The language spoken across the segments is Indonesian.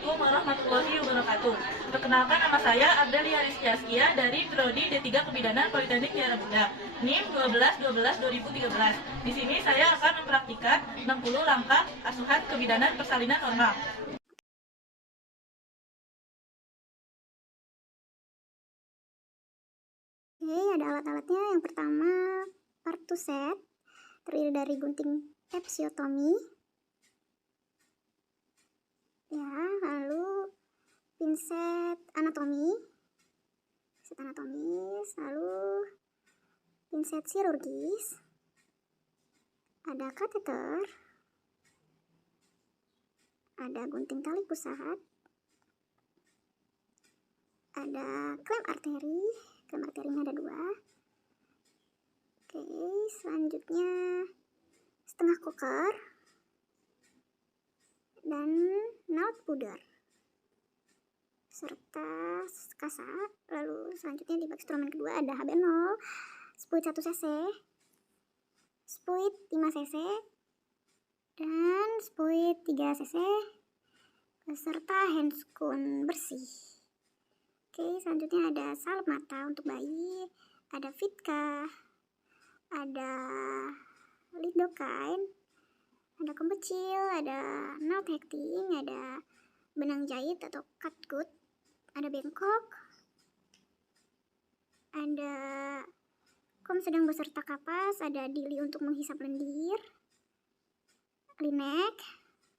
Assalamualaikum warahmatullahi wabarakatuh. Perkenalkan, nama saya Ardelia Rizky Askia dari Prodi D3 Kebidanan Politeknik Tiara Bunda, NIM 12-12-2013. Di sini saya akan mempraktikkan 60 langkah asuhan kebidanan persalinan normal. Oke, ada alat-alatnya. Yang pertama, part to set, terdiri dari gunting episiotomi, ya, lalu pinset anatomis, lalu pinset chirurgis, ada kateter, ada gunting tali pusat, ada klem arteri. Klem arterinya ada 2. Oke, selanjutnya setengah koker dan nail powder serta kasa. Lalu selanjutnya di bak instrumen kedua ada HB0, spuit 1 cc, spuit 5 cc, dan spuit 3 cc beserta handscoon bersih. Oke, selanjutnya ada salep mata untuk bayi, ada Vitka, ada lidocaine, ada kempecil, ada nail hacking, ada benang jahit atau catgut, ada bengkok, ada kom sedang beserta kapas, ada dili untuk menghisap lendir, linek,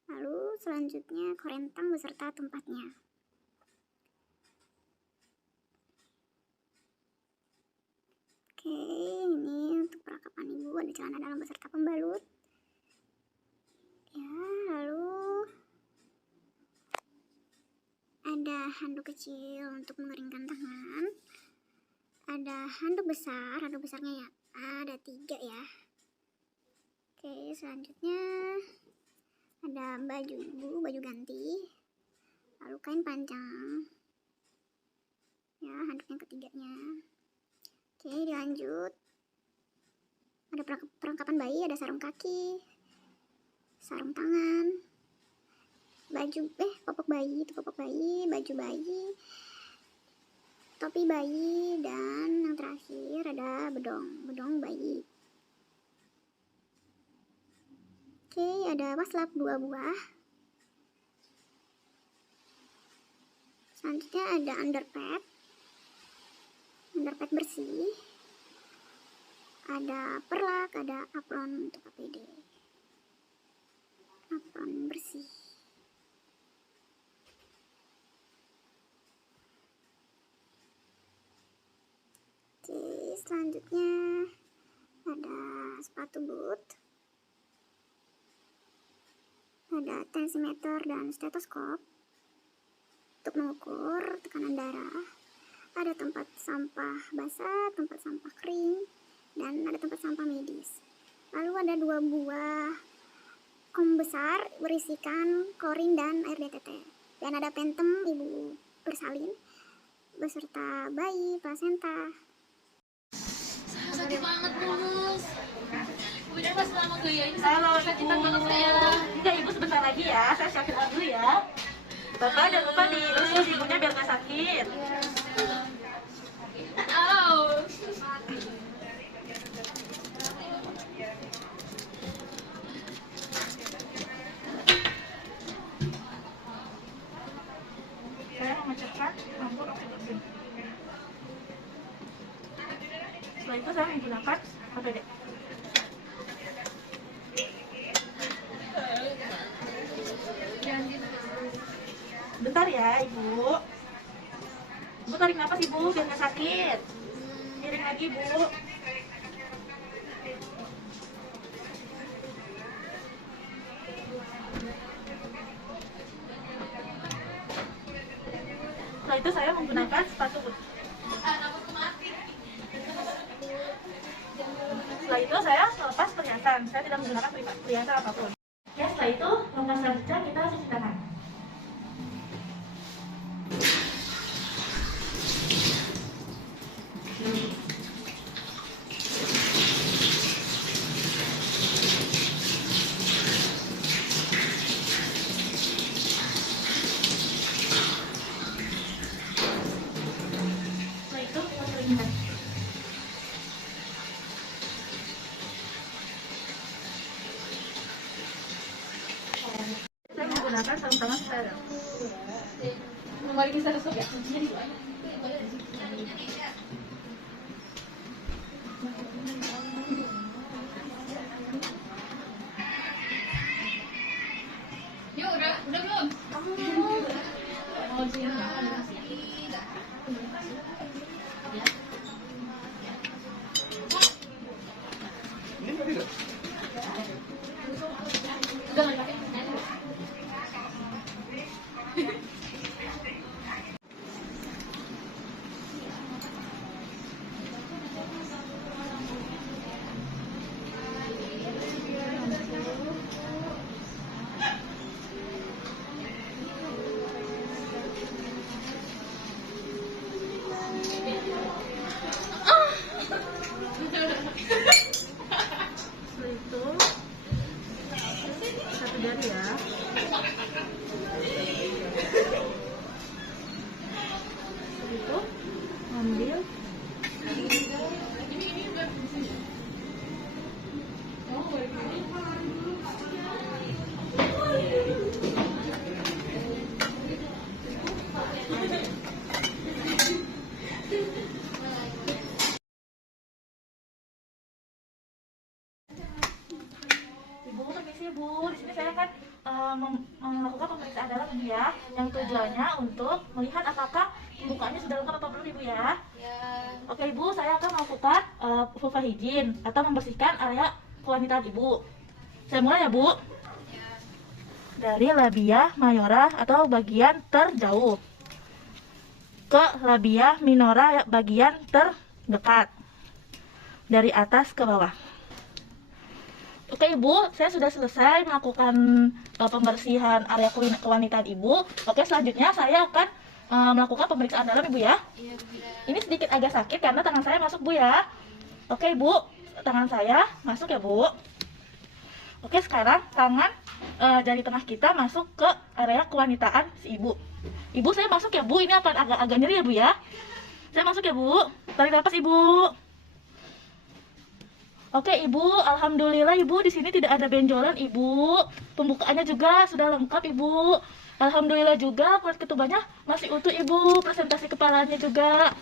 lalu selanjutnya korentang beserta tempatnya. Oke, ini untuk perlengkapan ibu, ada celana dalam beserta pembalut. Ya, lalu ada handuk kecil untuk mengeringkan tangan. Ada handuk besar, handuk besarnya ya ada 3 ya. Oke, selanjutnya ada baju ibu, baju ganti, lalu kain panjang. Ya, handuk yang ketiganya. Oke, dilanjut. Ada perlengkapan bayi, ada sarung kaki, sarung tangan, popok bayi, baju bayi, topi bayi, dan yang terakhir ada bedong bayi. Oke, ada waslap 2 buah. Selanjutnya ada underpad bersih, ada perlak, ada apron untuk APD, apron bersih. Oke, selanjutnya ada sepatu boot, ada tensimeter dan stetoskop untuk mengukur tekanan darah. Ada tempat sampah basah, tempat sampah kering, dan ada tempat sampah medis. Lalu ada 2 buah kom besar berisikan klorin dan air DTT. Dan ada pentem ibu bersalin beserta bayi, plasenta. Sakit banget, Bos. Udah pas lama gaya ini Halo, sakitan banget saya. Enggak, ibu sebentar lagi ya, saya siapin dulu ya. Bapak jangan lupa diurus ibunya biar gak sakit. Au. Saya mengecekkan lampu oksigen. Setelah itu saya menggunakan APD. Bentar ya ibu. Ibu tarik napas ibu biar nggak sakit. Miring lagi bu. Setelah itu saya menggunakan sepatu boot. Setelah itu saya melepas perhiasan. Saya tidak menggunakan perhiasan apapun. Ya, setelah itu langkah selanjutnya kita cuci tangan. sarung tangan saya. Mari kita resep ya. Yuk, udah belum? Oh, jangan pakai. Setelah itu satu jari ya. Setelah itu ambil Ibu, permisi Bu. Di sini saya akan melakukan pemeriksaan darah Ibu ya, yang tujuannya untuk melihat apakah pembukaannya sudah lengkap atau belum Ibu ya. Ya. Oke Ibu, saya akan melakukan vulva hygiene atau membersihkan area kewanitaan Ibu. Saya mulai ya Bu. Ya. Dari labia mayora atau bagian terjauh ke labia minora bagian terdekat, dari atas ke bawah. Oke Ibu, saya sudah selesai melakukan pembersihan area kewanitaan Ibu. Oke, selanjutnya saya akan melakukan pemeriksaan dalam Ibu ya. Iya, Bu. Ini sedikit agak sakit karena tangan saya masuk Bu ya. Oke Ibu, tangan saya masuk ya Bu. Oke, sekarang tangan jari tengah kita masuk ke area kewanitaan si Ibu. Ibu, saya masuk ya Bu, ini akan agak nyeri ya Bu ya. Saya masuk ya Bu, tarik nafas Ibu. Oke Ibu, alhamdulillah Ibu, di sini tidak ada benjolan Ibu. Pembukaannya juga sudah lengkap Ibu. Alhamdulillah juga kulit ketubannya masih utuh Ibu. Presentasi kepalanya juga.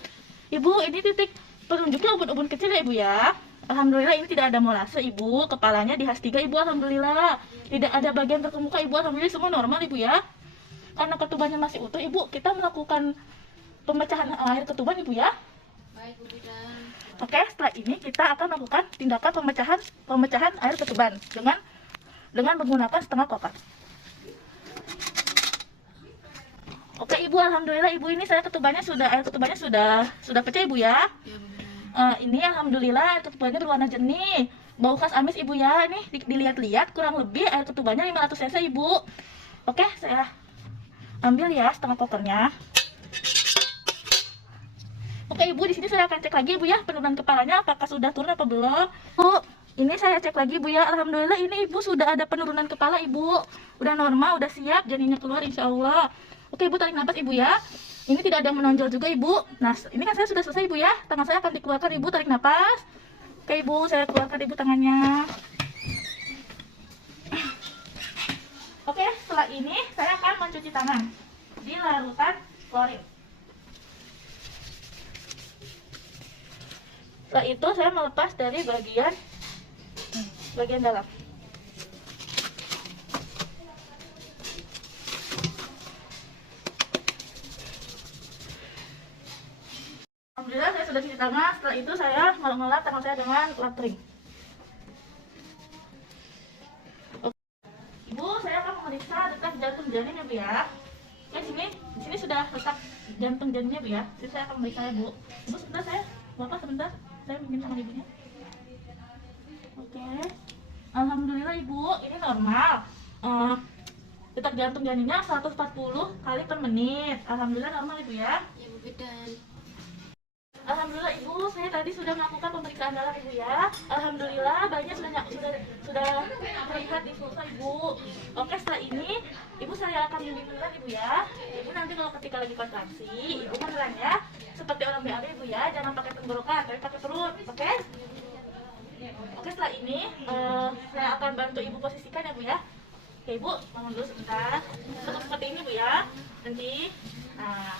Ibu, ini titik penunjuknya ubun-ubun kecil ya Ibu ya. Alhamdulillah ini tidak ada molase Ibu. Kepalanya di H3 Ibu, alhamdulillah. Tidak ada bagian terkemuka Ibu, alhamdulillah semua normal Ibu ya. Karena ketubannya masih utuh Ibu, kita melakukan pemecahan air ketuban Ibu ya. Baik, Bu Bidan. Oke, setelah ini kita akan melakukan tindakan pemecahan air ketuban dengan menggunakan setengah kotak. Oke Ibu, alhamdulillah Ibu, ini air ketubannya sudah pecah Ibu ya. Ya, Bu Bidan. Ini alhamdulillah air ketubannya berwarna jernih. Bau khas amis Ibu ya. Ini dilihat-lihat kurang lebih air ketubannya 500 cc Ibu. Oke, saya ambil ya setengah kokernya. Oke Ibu, di sini saya akan cek lagi Ibu ya penurunan kepalanya apakah sudah turun apa belum. Bu, ini saya cek lagi Ibu ya. Alhamdulillah ini Ibu sudah ada penurunan kepala Ibu. Udah normal, udah siap janinnya keluar insya Allah. Oke Ibu, tarik nafas Ibu ya. Ini tidak ada menonjol juga Ibu. Nah, ini kan saya sudah selesai Ibu ya. Tangan saya akan dikeluarkan Ibu, tarik nafas. Oke Ibu, saya keluarkan Ibu tangannya. Oke, setelah ini saya akan mencuci tangan di larutan klorin. Setelah itu saya melepas dari bagian dalam. Alhamdulillah saya sudah cuci tangan. Setelah itu saya melap tangan saya dengan lap kering. Ibu, saya akan memeriksa dekat jantung janin ya Bu ya. Ya di sini sudah letak jantung janinnya Bu ya. Jadi saya akan memeriksa ya Bu. Ibu sebentar Bapak sebentar. Saya minjem tangan ibunya. Oke. Alhamdulillah Ibu, ini normal. Detak jantung janinnya 140 kali per menit. Alhamdulillah normal Ibu ya. Ya, Bu Bidan. Alhamdulillah Ibu, saya tadi sudah melakukan pemeriksaan darah Ibu ya. Alhamdulillah bayinya sudah terlihat di vulva Ibu. Oke, setelah ini Ibu saya akan bimbingkan Ibu ya. Ibu nanti kalau ketika lagi kontraksi, Ibu menelannya seperti orang BAB Ibu ya, jangan pakai tenggorokan, tapi pakai perut, oke? Oke, setelah ini saya akan bantu Ibu posisikan ya Bu ya. Oke ibu, bangun dulu sebentar. Tetap seperti ini bu ya. Nanti, nah,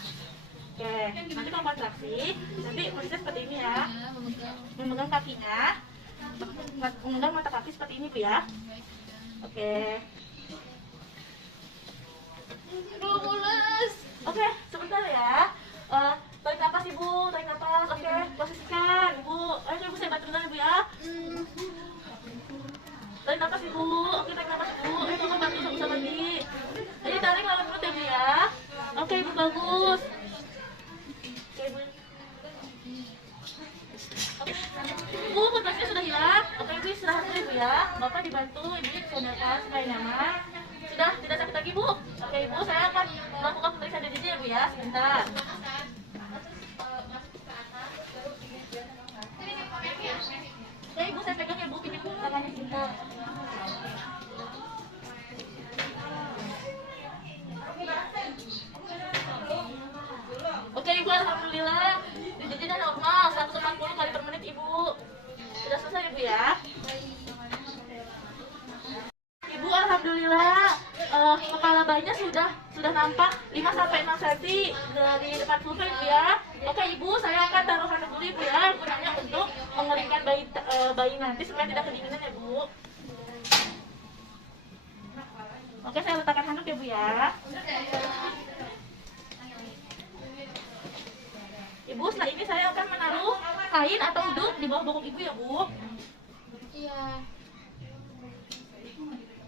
oke. Nanti kalau kontraksi, nanti posisinya seperti ini ya. Ya, memegang. Memegang kakinya, memegang mata kaki seperti ini bu ya. Oke. Aduh, mules. Oke, sebentar ya. Tarik napas ibu, tarik napas. Oke, posisikan ibu. Ayo ibu saya bantu dulu ibu ya. Tarik napas ibu. Oke, tarik napas ibu. Ayo kamu bantu sama-sama lagi. Ayo tarik lawan perut ya bu ya. Oke ibu, bagus. Oke ibu. Oke. Ibu, kontraksinya sudah hilang. Oke ibu istirahat dulu ibu ya. Bapak dibantu, ibu disandarkan supaya nyaman. Sudah tidak sakit lagi bu. Oke ibu, saya akan melakukan pemeriksaan DJJ ya bu ya. Sebentar. Oke ibu, saya pegang ya bu, pinjam tangannya sebentar. Oke ibu, alhamdulillah DJJ-nya normal 140 kali per menit ibu. Sudah selesai ibu ya. Ibu alhamdulillah kepala bayinya sudah nampak 5-6 cm dari depan vulva ibu ya. Oke ibu, saya akan taruh handuk dulu ibu ya, gunanya untuk mengeringkan bayi nanti supaya tidak kedinginan ya bu. Oke, saya letakkan handuk ya bu ya. Ibu, setelah ini saya akan menaruh kain atau uduk di bawah bokong ibu ya bu. Iya.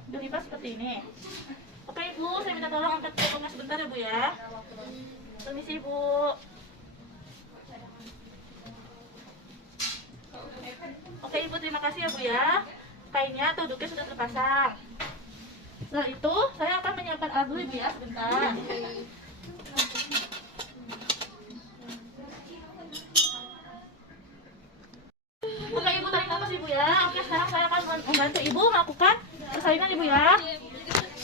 Dilipat seperti ini. Oke ibu, saya minta tolong angkat bokongnya sebentar ya bu ya. Permisi ibu. Oke ibu, terima kasih ya bu ya. Kainnya atau uduknya sudah terpasang. Setelah itu saya akan menyiapkan alat dulu ibu ya sebentar. Oke ibu, tarik nafas ibu ya. Oke, sekarang saya akan membantu ibu melakukan persalinan ibu ya.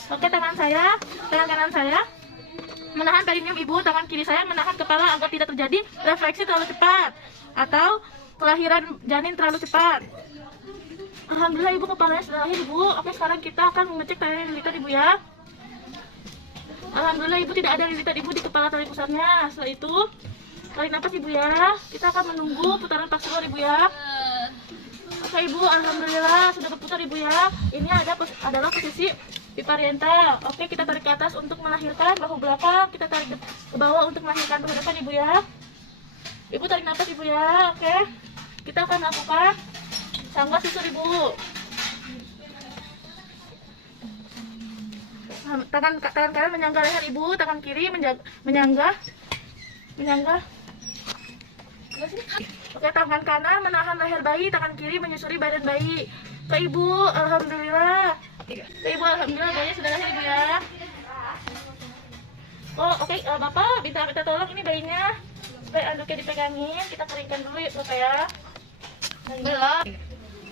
Oke, tangan kanan saya menahan perineum ibu, tangan kiri saya menahan kepala agar tidak terjadi refleksi terlalu cepat atau kelahiran janin terlalu cepat. Alhamdulillah ibu, kepalanya sudah lahir ibu. Oke, sekarang kita akan mengecek tali lilitan ibu ya. Alhamdulillah ibu, tidak ada lilitan ibu di kepala tali pusarnya. Setelah itu tarik nafas ibu ya. Kita akan menunggu putaran paksual ibu ya. Oke ibu, alhamdulillah sudah berputar ibu ya. Ini adalah posisi pipa rental. Oke, kita tarik ke atas untuk melahirkan bahu belakang. Kita tarik ke bawah untuk melahirkan bahu depan ibu ya. Ibu tarik nafas ibu ya. Oke, kita akan lakukan sanggah susur ibu. Tangan kanan menyangga leher ibu, tangan kiri menyangga. Oke, tangan kanan menahan leher bayi, tangan kiri menyusuri badan bayi. Ke ibu, alhamdulillah. Ke ibu, alhamdulillah bayinya sudah lahir ibu ya. Oh, oke, Bapak minta tolong ini bayinya supaya anduknya dipegangin. Kita keringkan dulu ya Bapak ya. Belum.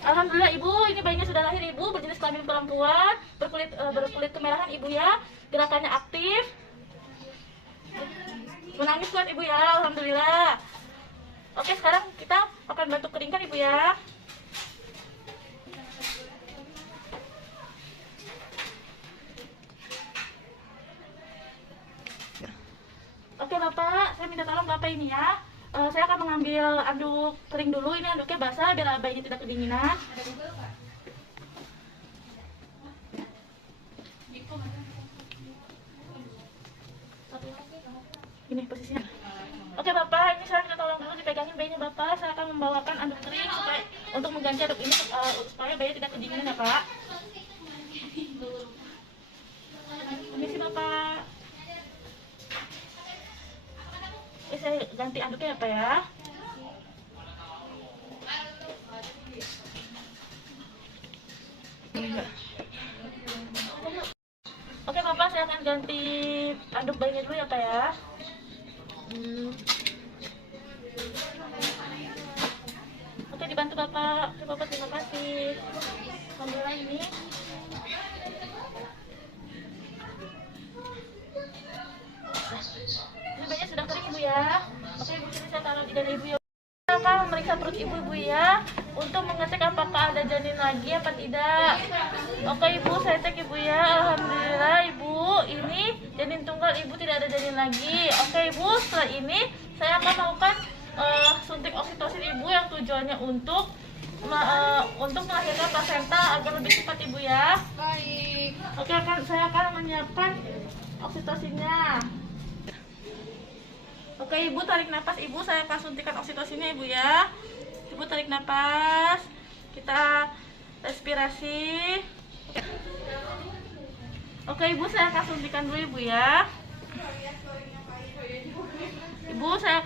Alhamdulillah ibu, ini bayinya sudah lahir ibu, berjenis kelamin perempuan, berkulit kemerahan ibu ya. Gerakannya aktif. Menangis kuat ibu ya, alhamdulillah. Oke, sekarang kita akan bantu keringkan ibu ya. Oke Bapak, saya minta tolong Bapak ini ya. Saya akan mengambil anduk kering dulu. Ini anduknya basah biar bayinya tidak kedinginan. Ini posisinya. Oke Bapak, ini saya minta tolong dulu dipegangin bayinya Bapak. Saya akan membawakan anduk kering supaya untuk mengganti anduk ini supaya bayi tidak kedinginan ya Pak. Permisi Bapak. Saya ganti anduknya ya Pak ya. Oke Bapak, saya akan ganti anduk bayinya dulu ya Pak ya. Oke, dibantu Bapak. Oke Bapak, terima kasih. Alhamdulillah ini. Ini bayinya sudah kering ibu ya. Oke ibu, sini saya taruh di dada ibu ya. Kita akan memeriksa perut ibu ya. untuk mengecek apakah ada janin lagi apa tidak. Oke ibu, saya cek ibu ya. Alhamdulillah ibu, ini janin tunggal ibu, tidak ada janin lagi. Oke ibu, setelah ini saya akan melakukan suntik oksitosin ibu yang tujuannya untuk melahirkan plasenta agar lebih cepat ibu ya. Baik. Oke, saya akan menyiapkan oksitosinnya. Oke ibu, tarik nafas ibu, saya akan suntikan oksitosinnya ibu ya. Ibu tarik nafas, kita respirasi. Oke ibu, saya akan suntikan dulu ibu ya. Ibu, saya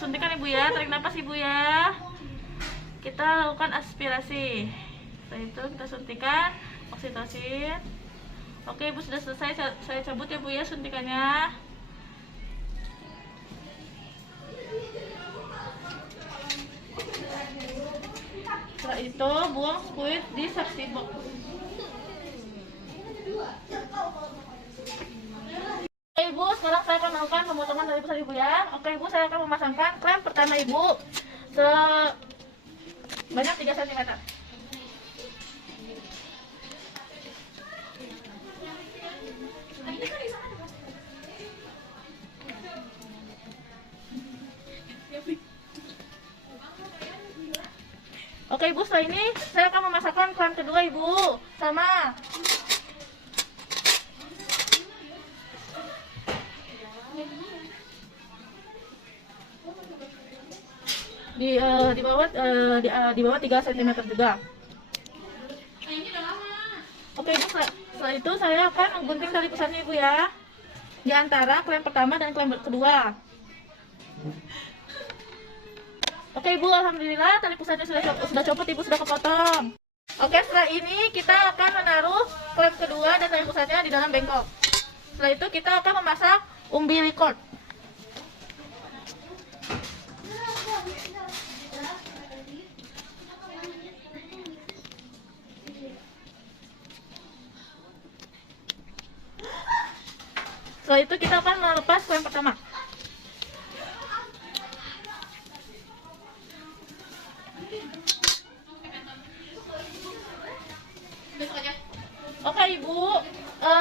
suntikan ibu ya, tarik nafas ibu ya. Kita lakukan aspirasi. Setelah itu kita suntikan oksitosin. Oke ibu, sudah selesai, saya cabut ya bu ya suntikannya. Setelah itu buang squid di suction box. Oke ibu, sekarang saya akan melakukan pemotongan dari pusat ibu ya. Oke ibu, saya akan memasangkan klem pertama ibu sebanyak 3 cm. Oke ibu, setelah ini saya akan memasakkan klem kedua ibu, sama. Di bawah 3 cm juga. Oke ibu, setelah itu saya akan menggunting tali pusatnya ibu ya, di antara klem pertama dan klem kedua. Oke ibu, alhamdulillah tali pusatnya sudah copot ibu, sudah kepotong. Oke, setelah ini kita akan menaruh klem kedua dan tali pusatnya di dalam bengkok. Setelah itu kita akan memasak umbilical cord. Setelah itu kita akan melepas klem pertama. Oke ibu,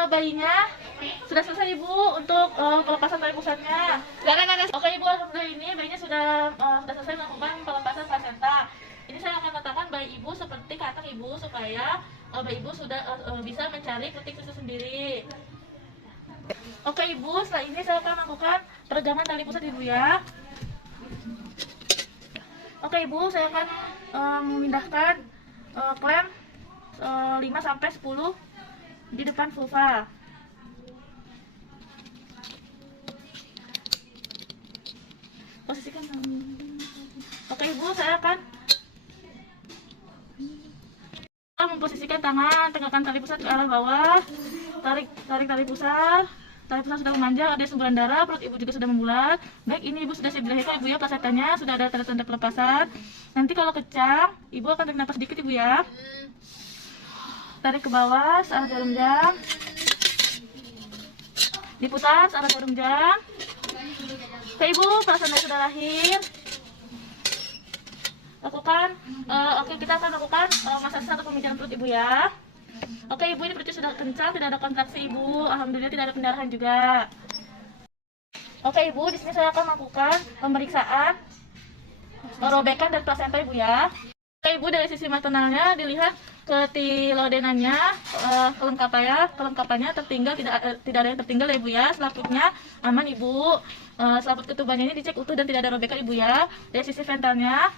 bayinya sudah selesai ibu untuk pelepasan tali pusatnya. Oke ibu, alhamdulillah ini bayinya sudah selesai melakukan pelepasan plasenta. Ini saya akan letakkan bayi ibu seperti kantong ibu supaya bayi ibu sudah bisa mencari ketik susu sendiri. Oke ibu, setelah ini saya akan melakukan peregangan tali pusat ibu ya. Oke ibu, saya akan memindahkan klem 5-10 di depan vulva. Posisikan. Oke ibu, saya akan memposisikan tangan, tegakkan tali pusat ke arah bawah, tarik tali pusat. Tali pusat sudah memanjang, ada sumberan darah, perut ibu juga sudah membulat. Baik, ini ibu sudah siap dilahirkan ibu ya, plasentanya sudah ada tanda-tanda pelepasan. Nanti kalau kecang, ibu akan tarik nafas sedikit ibu ya. Tarik ke bawah, searah jarum jam. Diputar, searah jarum jam. Oke ibu, plasentanya sudah lahir. Oke, kita akan lakukan massage atau pemijahan perut ibu ya. Oke ibu, ini perutnya sudah kencang, tidak ada kontraksi ibu. Alhamdulillah tidak ada pendarahan juga. Oke ibu, di sini saya akan melakukan pemeriksaan robekan dari plasenta ibu ya. Oke ibu, dari sisi maternalnya dilihat ketilodenannya, kelengkapannya tertinggal, tidak ada yang tertinggal ya ibu ya. Selaputnya aman ibu. Selaput ketubannya ini dicek utuh dan tidak ada robekan ibu ya. Dari sisi ventralnya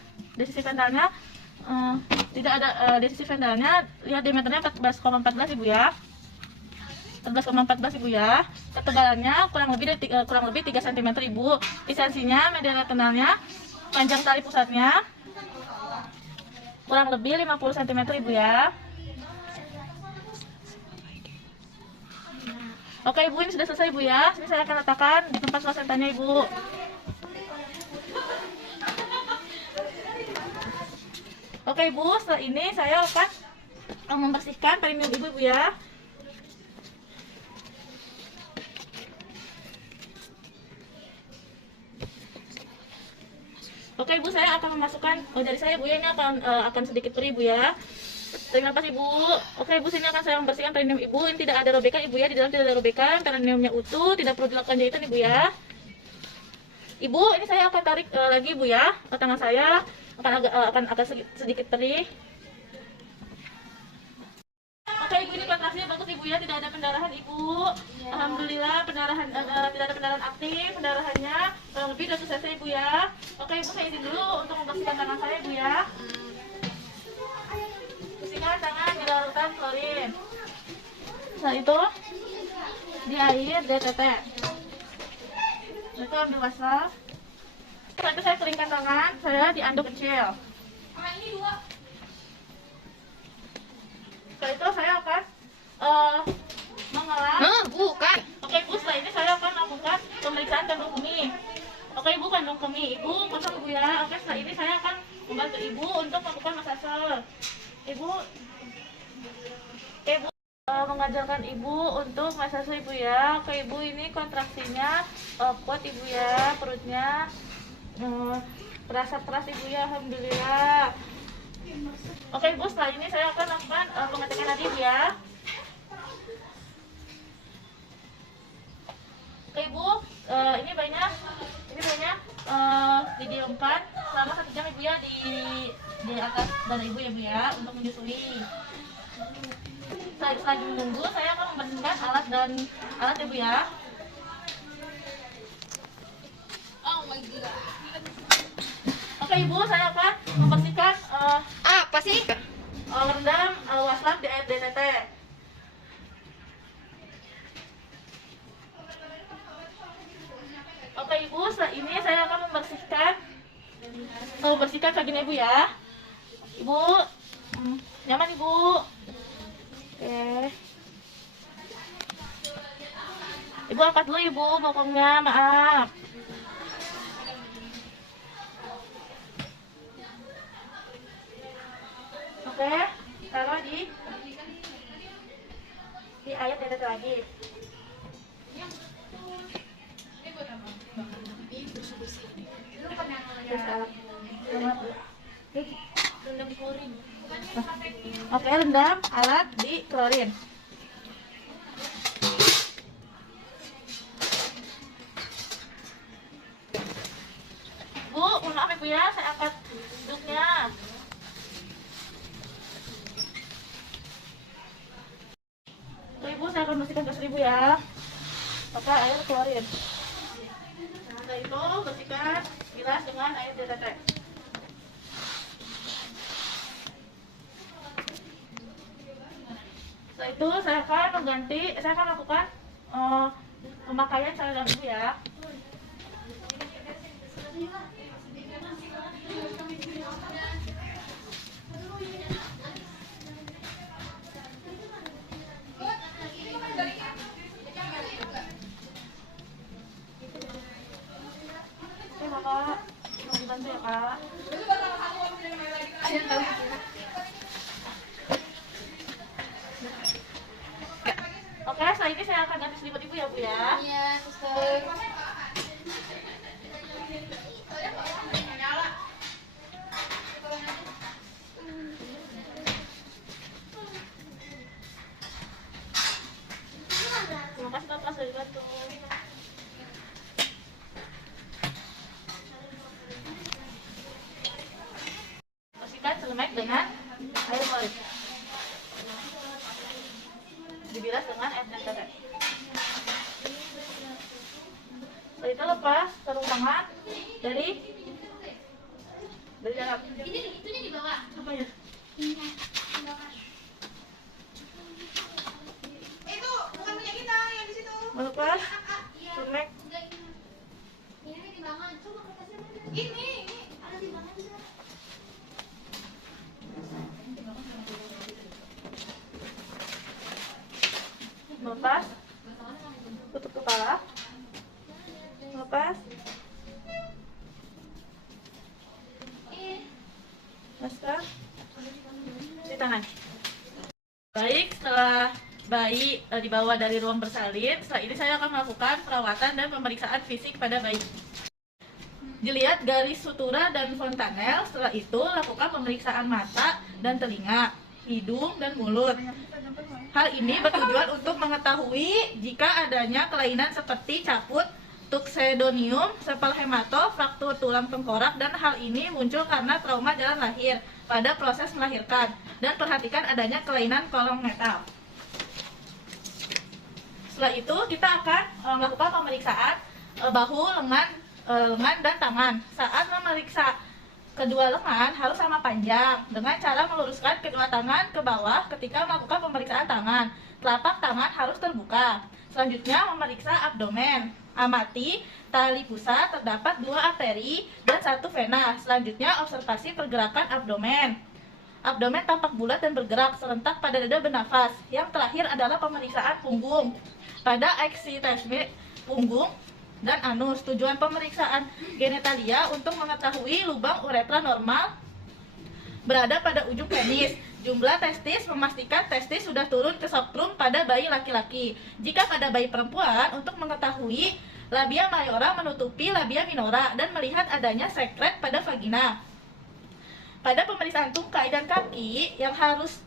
tidak ada, di sisi ventralnya lihat diameternya 14,14 ibu ya. 14,14 ibu ya. Ketebalannya kurang lebih 3 cm ibu. Distensinya, media lateralnya, panjang tali pusatnya kurang lebih 50 cm ibu ya. Oke ibu, ini sudah selesai ibu ya. Ini saya akan letakkan di tempat plasentanya ibu. Oke ibu, setelah ini saya akan membersihkan perineum ibu ya. Oke ibu, saya akan memasukkan jari saya bu ya, ini akan sedikit perih bu ya. Tarik nafas ibu. Oke ibu, sini akan saya membersihkan perineum ibu. Ini tidak ada robekan ibu ya, di dalam tidak ada robekan, perineumnya utuh, tidak perlu dilakukan jahitan ibu ya. Ibu, ini saya akan tarik lagi ibu ya, tangan saya akan agak sedikit perih. Oke ibu, ini kontraksinya bagus ibu ya, tidak ada pendarahan ibu. Alhamdulillah, pendarahan tidak ada pendarahan aktif, pendarahannya kurang lebih 2 cc ibu ya. Oke ibu, saya izin dulu untuk membersihkan tangan saya ibu ya. Bersihkan tangan di larutan klorin. Setelah itu di air DTT. Itu ambil wastafel. Setelah itu saya keringkan tangan saya di anduk kecil. Setelah itu saya akan mengelap. Bukan. Oke ibu, setelah ini saya akan melakukan pemeriksaan kandung kemih. Oke ibu, kandung kemih ibu kosong ibu ya. Oke, setelah ini saya akan membantu ibu untuk melakukan masase. Ibu mengajarkan ibu untuk masase ibu ya. Oke ibu, ini kontraksinya kuat ibu ya, perutnya terasa keras ibu ya, alhamdulillah. Oke ibu, setelah ini saya akan lakukan pengecekan nadi ibu ya. Oke ibu, ini banyak didiamkan selama 1 jam ibu ya di atas dada ibu ya bu ya, untuk menyusui. Selagi menunggu, saya akan membersihkan alat ibu ya. Oh my god. Oke ibu, saya akan membersihkan Apa sih? rendam wastafel di air DTT. Oke ibu, setelah ini saya akan membersihkan kakinya ibu ya. Ibu, nyaman ibu. Oke. Ibu angkat dulu ibu bokongnya, maaf. Oke, taruh di air DTT lagi. Rendam klorin. Oke, rendam alat di klorin. Bu, mohon maaf ibu ya, saya angkat duduknya. Oke ibu, saya akan bersihkan kasur ibu ya. Pakai air klorin. Setelah itu bersihkan gelas dengan air DTT. Setelah itu saya akan lakukan pemakaian cairan ibu ya. Oke kakak, mau dibantu ya kak. Oke, setelah ini saya akan ganti selimut ibu ya bu ya. Iya, suster. Terima kasih kakak sudah dibantu. Bersihkan celemek dengan air klorin. Dibilas dengan air DTT. Setelah itu lepas sarung tangan dari dalam. Itunya di bawah. Apa ya? Itu bukan punya kita yang di situ. Melepas celemek. Enggak ini. Ini timbangan. Coba kertasnya mana? Ini. Ada timbangan juga. Melepas, tutup kepala, melepas, masker, cuci tangan. Baik, setelah bayi dibawa dari ruang bersalin, setelah ini saya akan melakukan perawatan dan pemeriksaan fisik pada bayi. Dilihat garis sutura dan fontanel. Setelah itu lakukan pemeriksaan mata dan telinga, hidung, dan mulut. Hal ini bertujuan untuk mengetahui jika adanya kelainan seperti caput, tuxedonium, sepal hemato, fraktur tulang tengkorak, dan hal ini muncul karena trauma jalan lahir pada proses melahirkan. Dan perhatikan adanya kelainan kolong metal. Setelah itu kita akan melakukan pemeriksaan bahu, lengan, dan tangan. Saat memeriksa kedua lengan harus sama panjang dengan cara meluruskan kedua tangan ke bawah ketika melakukan pemeriksaan tangan. Telapak tangan harus terbuka. Selanjutnya memeriksa abdomen. Amati tali pusat terdapat 2 arteri dan 1 vena. Selanjutnya observasi pergerakan abdomen. Abdomen tampak bulat dan bergerak serentak pada dada bernafas. Yang terakhir adalah pemeriksaan punggung. Pada eksitasi punggung dan anus. Tujuan pemeriksaan genitalia untuk mengetahui lubang uretra normal berada pada ujung penis. Jumlah testis memastikan testis sudah turun ke subtrum pada bayi laki-laki. Jika pada bayi perempuan, untuk mengetahui labia mayora menutupi labia minora dan melihat adanya sekret pada vagina. Pada pemeriksaan tungkai dan kaki yang harus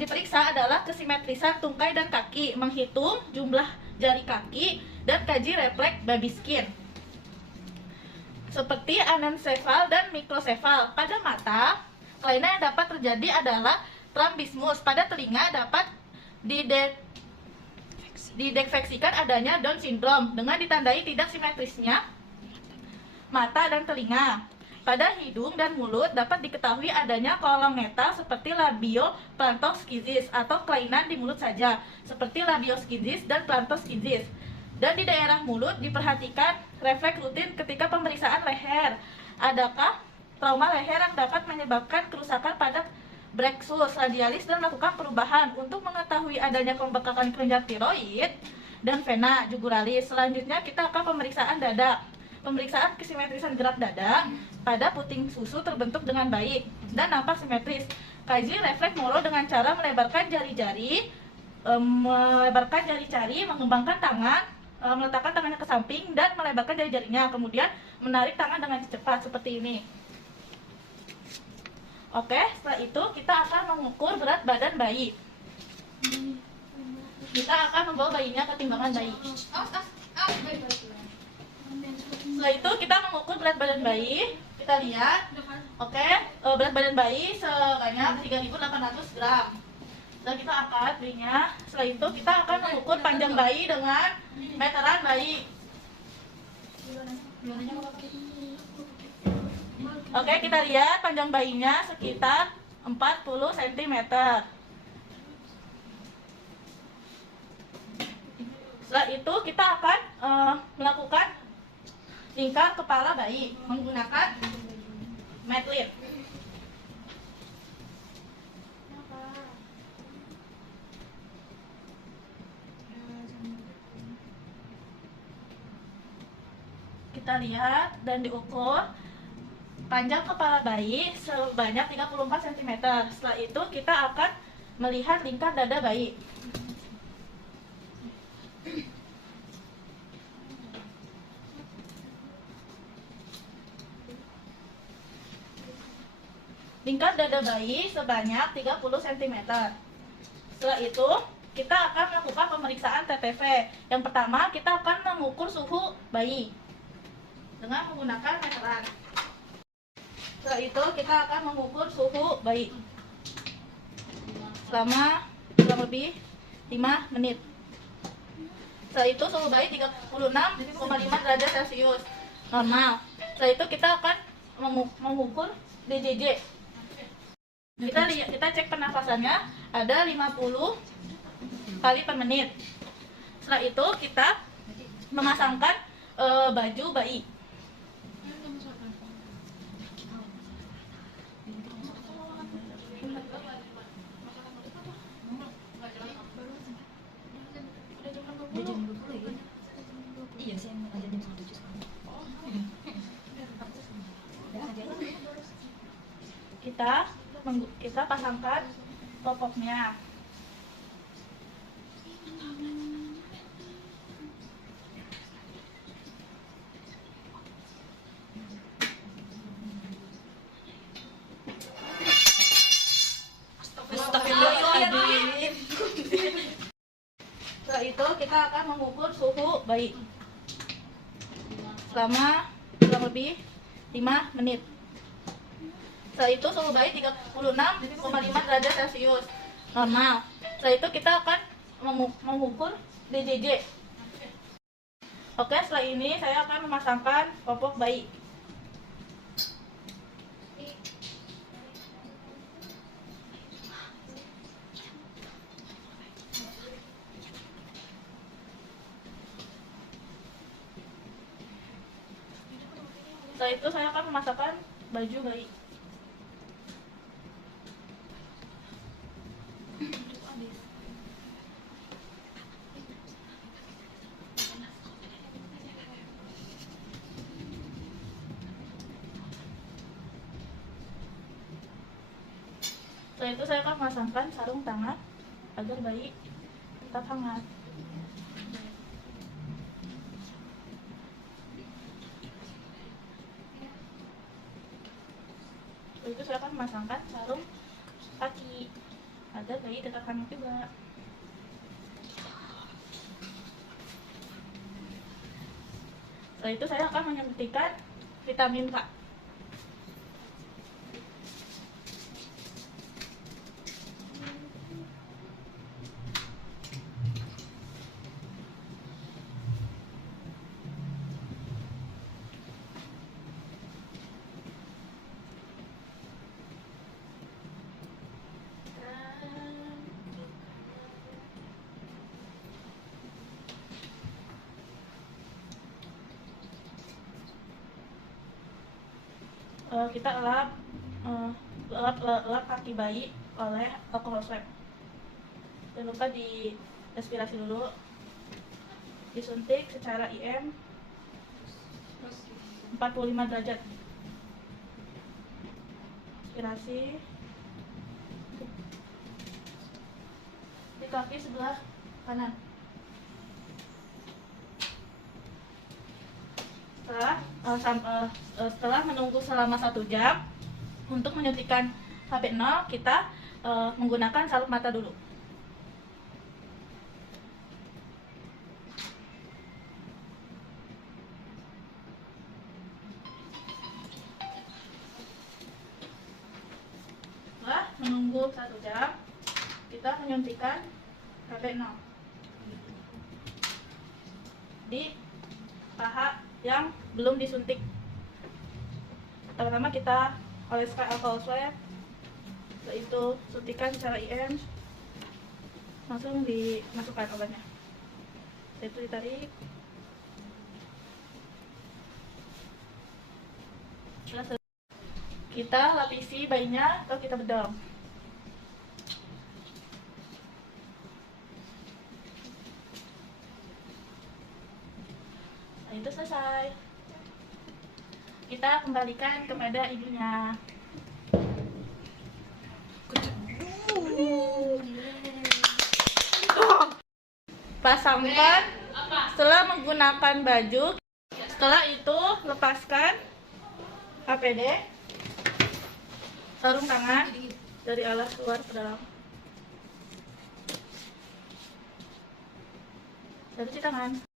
diperiksa adalah kesimetrisan tungkai dan kaki, menghitung jumlah jari kaki, dan kaji refleks baby skin. Seperti anencefal dan mikrosefal. Pada mata, kelainan yang dapat terjadi adalah strabismus. Pada telinga dapat didefeksikan adanya Down syndrome dengan ditandai tidak simetrisnya mata dan telinga. Pada hidung dan mulut dapat diketahui adanya kolong metal seperti labioplantoskizis atau kelainan di mulut saja, seperti labioskizis dan plantoskizis. Dan di daerah mulut diperhatikan refleks rutin ketika pemeriksaan leher. Adakah trauma leher yang dapat menyebabkan kerusakan pada plexus radialis dan melakukan perubahan untuk mengetahui adanya pembekakan kelenjar tiroid dan vena jugularis. Selanjutnya kita akan pemeriksaan dada. Pemeriksaan kesimetrisan gerak dada pada puting susu terbentuk dengan baik dan nampak simetris. Kaji refleks moro dengan cara melebarkan jari-jari, mengembangkan tangan, meletakkan tangannya ke samping dan melebarkan jari-jarinya, kemudian menarik tangan dengan cepat seperti ini. Oke, setelah itu kita akan mengukur berat badan bayi. Kita akan membawa bayinya ke timbangan bayi. Setelah itu kita mengukur berat badan bayi. Kita lihat, oke, berat badan bayi sebanyak 3.800 gram. Setelah kita angkat bayinya. Setelah itu kita akan mengukur panjang bayi dengan meteran bayi. Oke, kita lihat panjang bayinya sekitar 40 cm. Setelah itu kita akan melakukan lingkar kepala bayi menggunakan Matlin. Kita lihat dan diukur panjang kepala bayi sebanyak 34 cm. Setelah itu kita akan melihat lingkar dada bayi. Lingkar dada bayi sebanyak 30 cm. Setelah itu, kita akan melakukan pemeriksaan TTV. Yang pertama, kita akan mengukur suhu bayi dengan menggunakan meteran. Setelah itu, kita akan mengukur suhu bayi selama kurang lebih 5 menit. Setelah itu, suhu bayi 36,5 derajat Celcius, normal. Setelah itu, kita akan mengukur DJJ. Kita cek pernafasannya ada 50 kali per menit. Setelah itu kita memasangkan baju bayi. Kita pasangkan popoknya. kita akan mengukur suhu bayi selama kurang lebih 5 menit. Setelah itu suhu bayi 36,5 derajat Celcius normal. Setelah itu kita akan mengukur DJJ. Oke, setelah ini saya akan memasangkan popok bayi. Setelah itu saya akan memasangkan baju bayi. Setelah itu saya akan memasangkan sarung tangan agar bayi tetap hangat. Setelah itu saya akan memasangkan sarung kaki agar bayi tetap hangat juga. Setelah itu saya akan menyuntikkan vitamin K. Kita elap kaki bayi oleh alkohol swab. Jangan lupa diaspirasi dulu, disuntik secara IM 45 derajat. Aspirasi di kaki sebelah kanan. Setelah menunggu selama 1 jam untuk menyuntikkan HP0, kita menggunakan salup mata dulu. Setelah menunggu 1 jam, kita menyuntikkan HP0 di paha yang belum disuntik. Pertama kita oleskan alkohol swab, setelah itu suntikan secara IM, langsung dimasukkan obatnya. Setelah itu ditarik. Kita lapisi bayinya atau kita bedong. Nah, itu selesai. Kita kembalikan kepada ibunya. Pasangkan setelah menggunakan baju. Setelah itu lepaskan APD, sarung tangan dari alas keluar ke dalam. Dan cuci tangan.